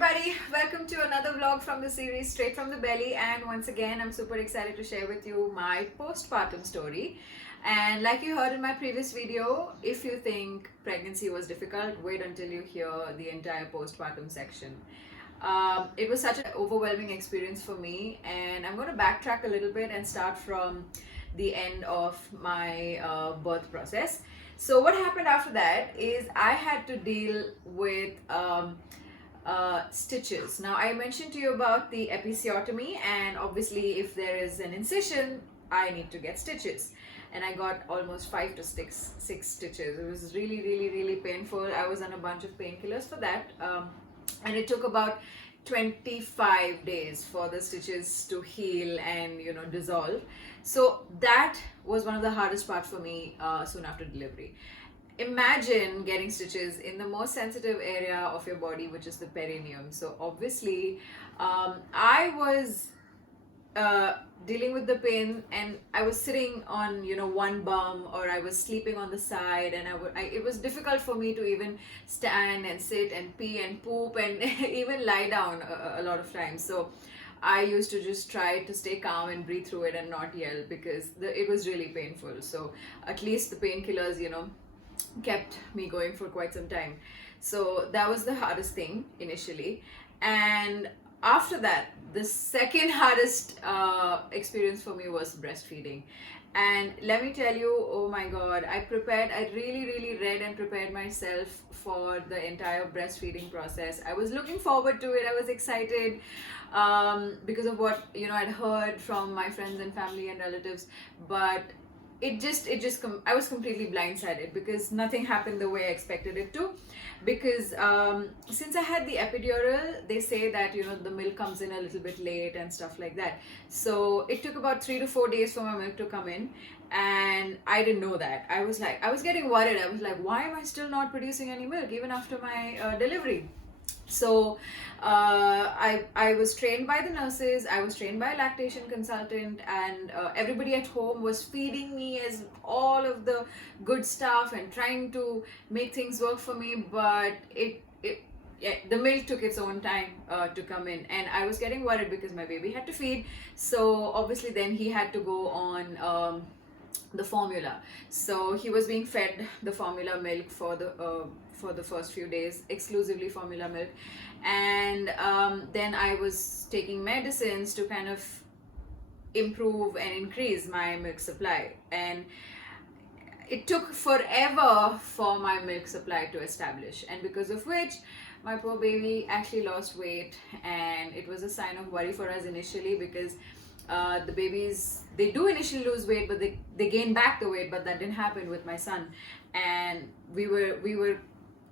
everybody, welcome to another vlog from the series Straight from the Belly, and once again I'm super excited to share with you my postpartum story. And like you heard in my previous video, if you think pregnancy was difficult, wait until you hear the entire postpartum section. It was such an overwhelming experience for me, and I'm going to backtrack a little bit and start from the end of my birth process. So what happened after that is I had to deal with stitches. Now, I mentioned to you about the episiotomy, and obviously if there is an incision, I need to get stitches. And I got almost 5 to 6 stitches. It was really painful. I was on a bunch of painkillers for that, and it took about 25 days for the stitches to heal and dissolve. So that was one of the hardest parts for me soon after delivery. Imagine getting stitches in the most sensitive area of your body, which is the perineum. So obviously I was dealing with the pain, and I was sitting on one bum, or I was sleeping on the side, and it was difficult for me to even stand and sit and pee and poop and even lie down a lot of times. So I used to just try to stay calm and breathe through it and not yell, because it was really painful. So at least the painkillers kept me going for quite some time. So that was the hardest thing initially. And after that, the second hardest experience for me was breastfeeding. And let me tell you, oh my god, I really read and prepared myself for the entire breastfeeding process. I was looking forward to it. I was excited because of what I'd heard from my friends and family and relatives. But I was completely blindsided, because nothing happened the way I expected it to. Because since I had the epidural, they say that the milk comes in a little bit late and stuff like that. So it took about 3 to 4 days for my milk to come in, and I didn't know that. I was getting worried. I was like, why am I still not producing any milk even after my delivery? So I was trained by the nurses, I was trained by a lactation consultant, and everybody at home was feeding me as all of the good stuff and trying to make things work for me. But the milk took its own time to come in, and I was getting worried because my baby had to feed. So obviously then he had to go on the formula. So he was being fed the formula milk for the first few days, exclusively formula milk. And then I was taking medicines to kind of improve and increase my milk supply. And it took forever for my milk supply to establish, and because of which my poor baby actually lost weight. And it was a sign of worry for us initially, because the babies, they do initially lose weight, but they gain back the weight. But that didn't happen with my son. And we were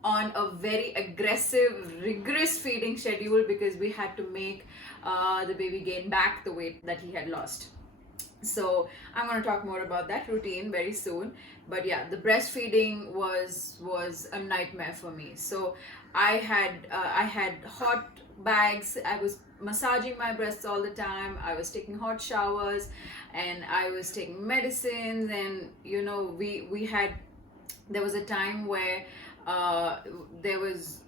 on a very aggressive, rigorous feeding schedule, because we had to make the baby gain back the weight that he had lost. So I'm going to talk more about that routine very soon. But yeah, the breastfeeding was a nightmare for me. So I had hot bags. I was massaging my breasts all the time. I was taking hot showers, and I was taking medicines. And there was a time where there was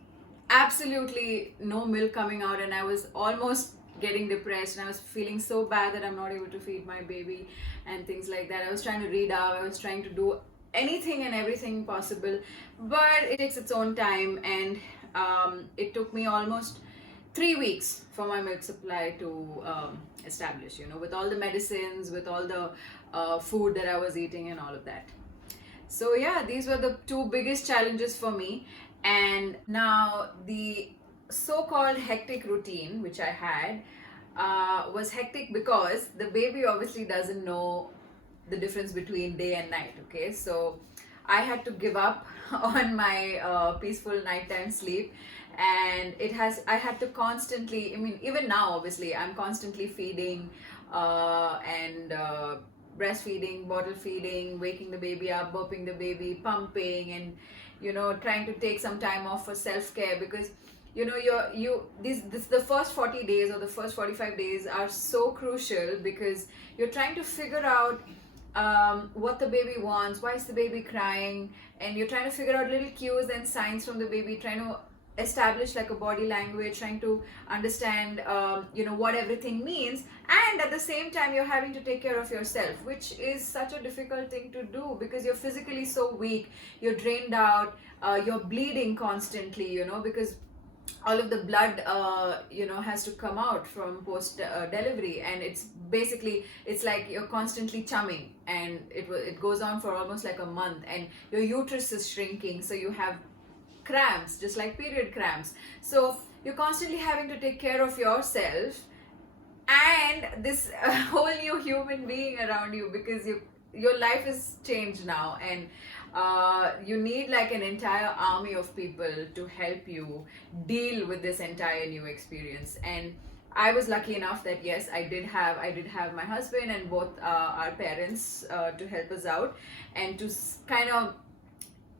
absolutely no milk coming out, and I was almost getting depressed, and I was feeling so bad that I'm not able to feed my baby and things like that. I was trying to read out, I was trying to do anything and everything possible, but it takes its own time. And it took me almost 3 weeks for my milk supply to establish, with all the medicines, with all the food that I was eating and all of that. So yeah, these were the two biggest challenges for me. And now the so-called hectic routine which I had was hectic because the baby obviously doesn't know the difference between day and night. Okay, so I had to give up on my peaceful nighttime sleep, and I had to constantly, even now obviously I'm constantly feeding and breastfeeding, bottle feeding, waking the baby up, burping the baby, pumping, and trying to take some time off for self-care, because the first 40 days or the first 45 days are so crucial, because you're trying to figure out what the baby wants, why is the baby crying, and you're trying to figure out little cues and signs from the baby, trying to establish like a body language, trying to understand what everything means, and at the same time you're having to take care of yourself, which is such a difficult thing to do because you're physically so weak, you're drained out, you're bleeding constantly, because all of the blood has to come out from post delivery, and it's like you're constantly chumming, and it goes on for almost like a month, and your uterus is shrinking, so you have cramps, just like period cramps. So you're constantly having to take care of yourself and this whole new human being around you, because your life is changed now, and you need like an entire army of people to help you deal with this entire new experience. And I was lucky enough that yes, I did have my husband and both our parents to help us out and to kind of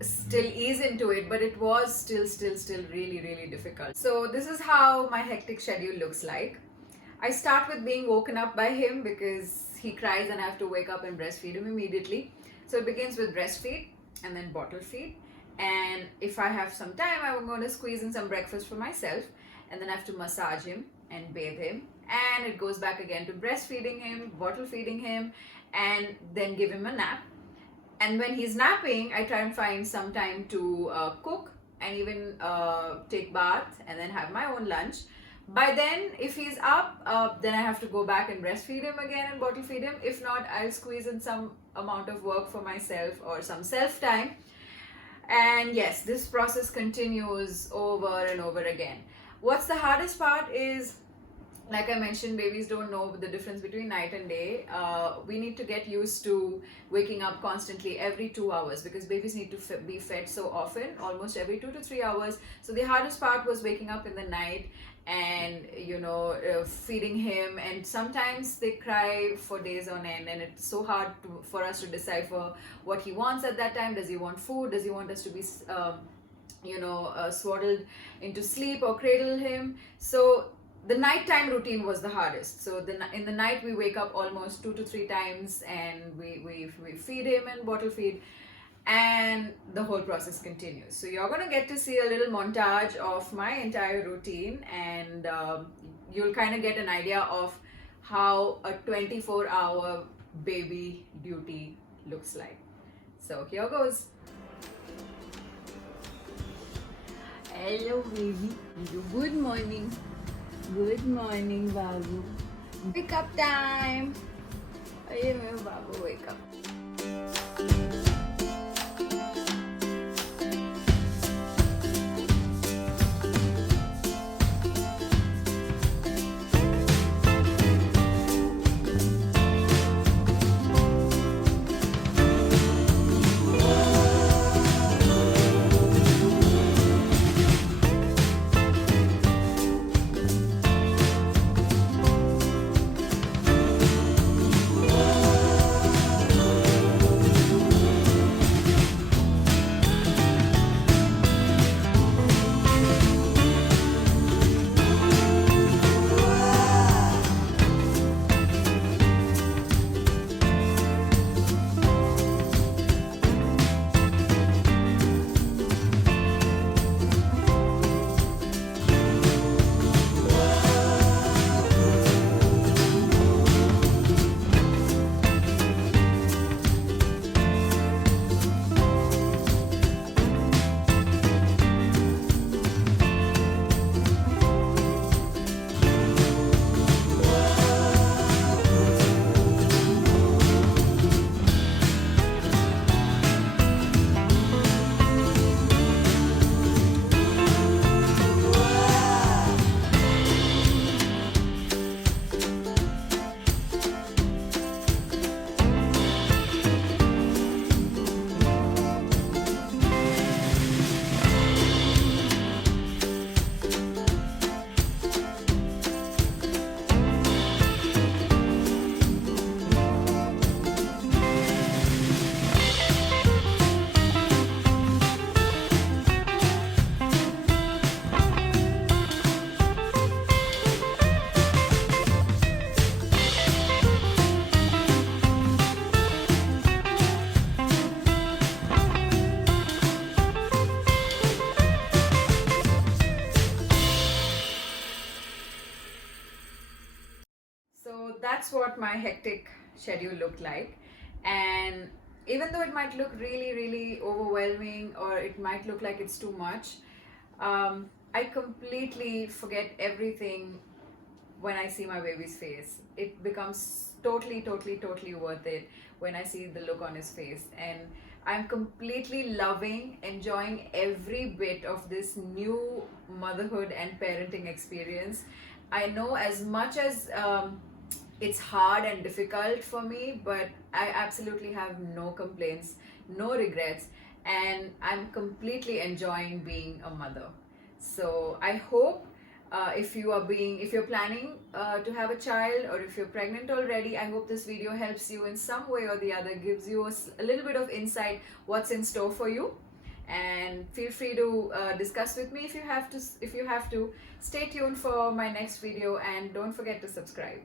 still ease into it, but it was still really really difficult. So this is how my hectic schedule looks like. I start with being woken up by him because he cries and I have to wake up and breastfeed him immediately. So it begins with breastfeed and then bottle feed, and if I have some time I'm going to squeeze in some breakfast for myself, and then I have to massage him and bathe him, and it goes back again to breastfeeding him, bottle feeding him, and then give him a nap. And when he's napping, I try and find some time to cook and even take bath and then have my own lunch. By then, if he's up, then I have to go back and breastfeed him again and bottle feed him. If not, I'll squeeze in some amount of work for myself or some self time. And yes, this process continues over and over again. What's the hardest part is, like I mentioned, babies don't know the difference between night and day. We need to get used to waking up constantly every 2 hours, because babies need to be fed so often, almost every 2 to 3 hours. So the hardest part was waking up in the night and feeding him, and sometimes they cry for days on end, and it's so hard for us to decipher what he wants at that time. Does he want food? Does he want us to be swaddled into sleep or cradle him? So the nighttime routine was the hardest. So in the night we wake up almost 2 to 3 times, and we feed him and bottle feed, and the whole process continues. So you're going to get to see a little montage of my entire routine, and you'll kind of get an idea of how a 24-hour baby duty looks like. So here goes. Hello baby, good morning. Good morning, Babu. Wake up time. Ayun, Babu, wake up. that's what my hectic schedule looked like. And even though it might look really, really overwhelming, or it might look like it's too much, I completely forget everything when I see my baby's face. It becomes totally, totally, totally worth it when I see the look on his face. And I'm completely loving, enjoying every bit of this new motherhood and parenting experience. I know as much as it's hard and difficult for me, but I absolutely have no complaints, no regrets, and I'm completely enjoying being a mother. So I hope if you're planning to have a child, or if you're pregnant already, I hope this video helps you in some way or the other, gives you a little bit of insight what's in store for you. And feel free to discuss with me if you have to. Stay tuned for my next video, and don't forget to subscribe.